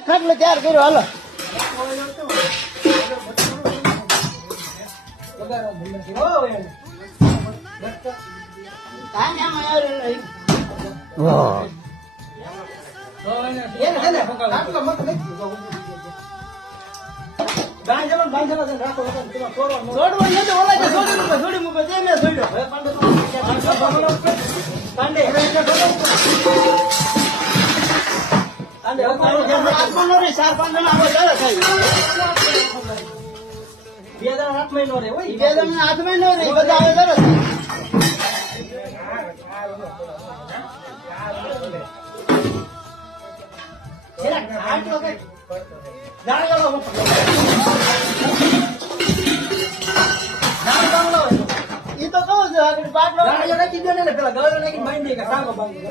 ખાટલો તૈયાર કર્યો હાલો ચાર પાંચ જણા બે જણા હાથમાં નો રે બે જણા હાથમાં નો રે બધા આવે સરસ ઈ તો કહું છું આગળ પાટલો રાખી દે ને પેલા ગળો નાખી બાંધી દે કે સાગો બાંધી